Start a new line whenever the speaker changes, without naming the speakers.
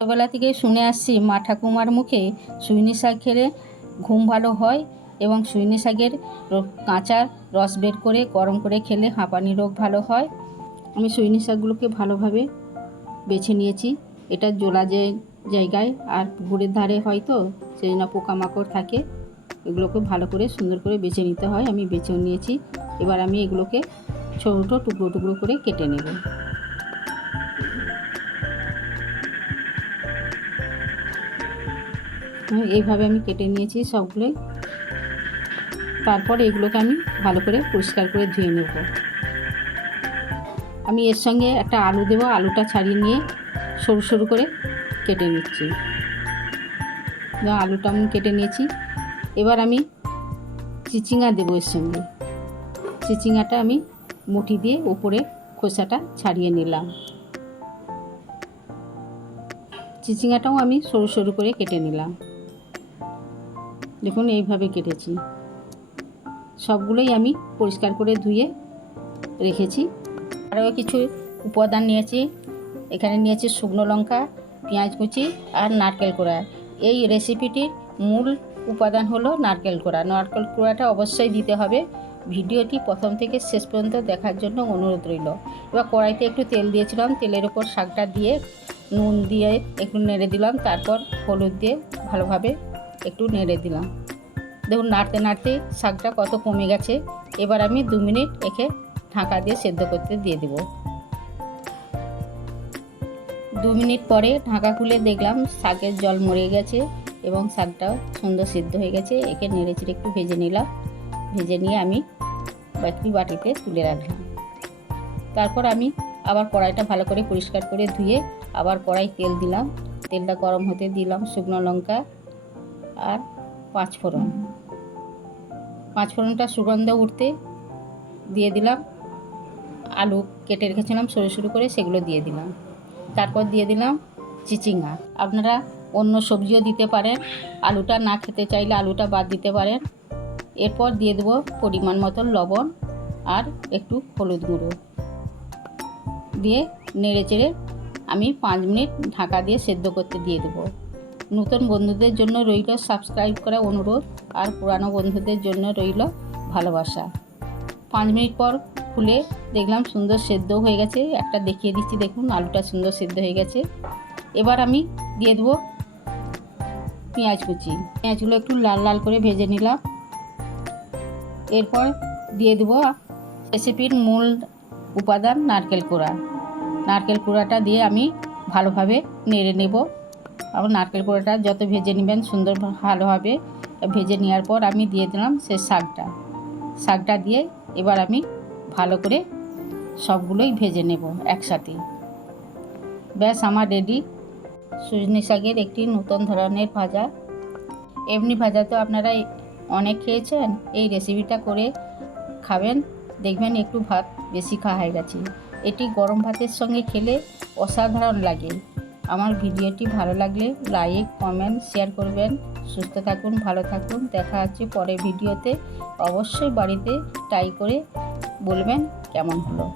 ছোটোবেলা থেকে শুনে আসছি, মা ঠাকুমার মুখে সুইনি শাক খেলে ঘুম ভালো হয় এবং সুইনি শাকের কাঁচা রস বের করে গরম করে খেলে হাঁপানি রোগ ভালো হয়। আমি সুইনি শাকগুলোকে ভালোভাবে বেছে নিয়েছি। এটা জোলা যে, জায়গায় আর পুকুরের ধারে হয়তো সেই জন্য পোকামাকড় থাকে, এগুলোকে ভালো করে সুন্দর করে বেছে নিতে হয়। আমি বেছেও নিয়েছি। এবার আমি এগুলোকে ছোটো টুকরো টুকরো করে কেটে নেব। এইভাবে আমি কেটে নিয়েছি সবগুলোই। তারপর এগুলোকে আমি ভালো করে পরিষ্কার করে ধুয়ে নেব। আমি এর সঙ্গে একটা আলু দেবো, আলুটা ছাড়িয়ে নিয়ে সরু সরু করে কেটে নিচ্ছি। আলুটা আমি কেটে নিয়েছি। এবার আমি চিচিঙ্গা দেবো এর সঙ্গে। চিচিঙ্গাটা আমি মুঠি দিয়ে উপরে খোসাটা ছাড়িয়ে নিলাম। চিচিঙ্গাটাও আমি সরু সরু করে কেটে নিলাম। দেখুন, এইভাবে কেটেছি। সবগুলোই আমি পরিষ্কার করে ধুয়ে রেখেছি। আরও কিছু উপাদান নিয়েছি। এখানে নিয়েছি শুকনো লঙ্কা, পেঁয়াজ কুচি আর নারকেল কোড়া। এই রেসিপিটির মূল উপাদান হলো নারকেল কোড়া। নারকেল কোড়াটা অবশ্যই দিতে হবে। ভিডিওটি প্রথম থেকে শেষ পর্যন্ত দেখার জন্য অনুরোধ রইল। এবার কড়াইতে একটু তেল দিয়েছিলাম। তেলের ওপর শাকটা দিয়ে নুন দিয়ে একটু নেড়ে দিলাম। তারপর হলুদ দিয়ে ভালোভাবে একটু নেড়ে দিলাম। দেখুন, নাড়তে নাড়তে শাকটা কত কমে গেছে। এবার আমি দু মিনিট একে ঢাকা দিয়ে সেদ্ধ করতে দিয়ে দেব। দু মিনিট পরে ঢাকা খুলে দেখলাম শাকের জল মরে গেছে এবং শাকটাও সুন্দর সিদ্ধ হয়ে গেছে। একে নেড়ে চেড়ে একটু ভেজে নিলাম। ভেজে নিয়ে আমি একটি বাটিতে তুলে রাখলাম। তারপর আমি আবার কড়াইটা ভালো করে পরিষ্কার করে ধুয়ে আবার কড়াই তেল দিলাম। তেলটা গরম হতে দিলাম শুকনো লঙ্কা আর পাঁচ ফোড়ন পাঁচ ফোড়নটা সুগন্ধ উঠতে দিয়ে দিলাম। আলু কেটে রেখেছিলাম, সরু সরু করে সেগুলো দিয়ে দিলাম। তারপর দিয়ে দিলাম চিচিঙ্গা। আপনারা অন্য সবজিও দিতে পারেন, আলুটা না খেতে চাইলে আলুটা বাদ দিতে পারেন। এরপর দিয়ে দেবো পরিমাণ মতো লবণ আর একটু হলুদ গুঁড়ো। দিয়ে নেড়ে চেড়ে আমি পাঁচ মিনিট ঢাকা দিয়ে সেদ্ধ করতে দিয়ে দেবো। নতুন বন্ধুদের জন্য রইল সাবস্ক্রাইব করা অনুরোধ আর পুরানো বন্ধুদের জন্য রইল ভালোবাসা। পাঁচ মিনিট পর খুলে দেখলাম সুন্দর সেদ্ধ হয়ে গেছে। একটা দেখিয়ে দিচ্ছি, দেখুন, আলুটা সুন্দর সেদ্ধ হয়ে গেছে। এবার আমি দিয়ে দেবো পেঁয়াজ কুচি। পেঁয়াজগুলো একটু লাল লাল করে ভেজে নিলাম। এরপর দিয়ে দেবো রেসিপির মূল উপাদান নারকেল কোড়া। নারকেল কোড়াটা দিয়ে আমি ভালোভাবে নেড়ে নেব। আবার নারকেল কোড়াটা যত ভেজে নেবেন সুন্দর ভালো হবে। ভেজে নেওয়ার পর আমি দিয়ে দিলাম সে শাকটা। শাকটা দিয়ে এবার আমি ভালো করে সবগুলোই ভেজে নেব একসাথে। ব্যাস, আমার রেডি সুজনি শাকের একটি নতুন ধরনের ভাজা। এমনি ভাজা তো আপনারা অনেক খেয়েছেন, এই রেসিপিটা করে খাবেন। দেখবেন একটু ভাত বেশি খাওয়া হয়ে গেছে। এটি গরম ভাতের সঙ্গে খেলে অসাধারণ লাগে। আমার ভিডিওটি ভালো লাগলে লাইক কমেন্ট শেয়ার করবেন। সুস্থ থাকুন, ভালো থাকুন। দেখা হচ্ছে পরের ভিডিওতে। অবশ্যই বাড়িতে ট্রাই করে বলবেন কেমন হলো।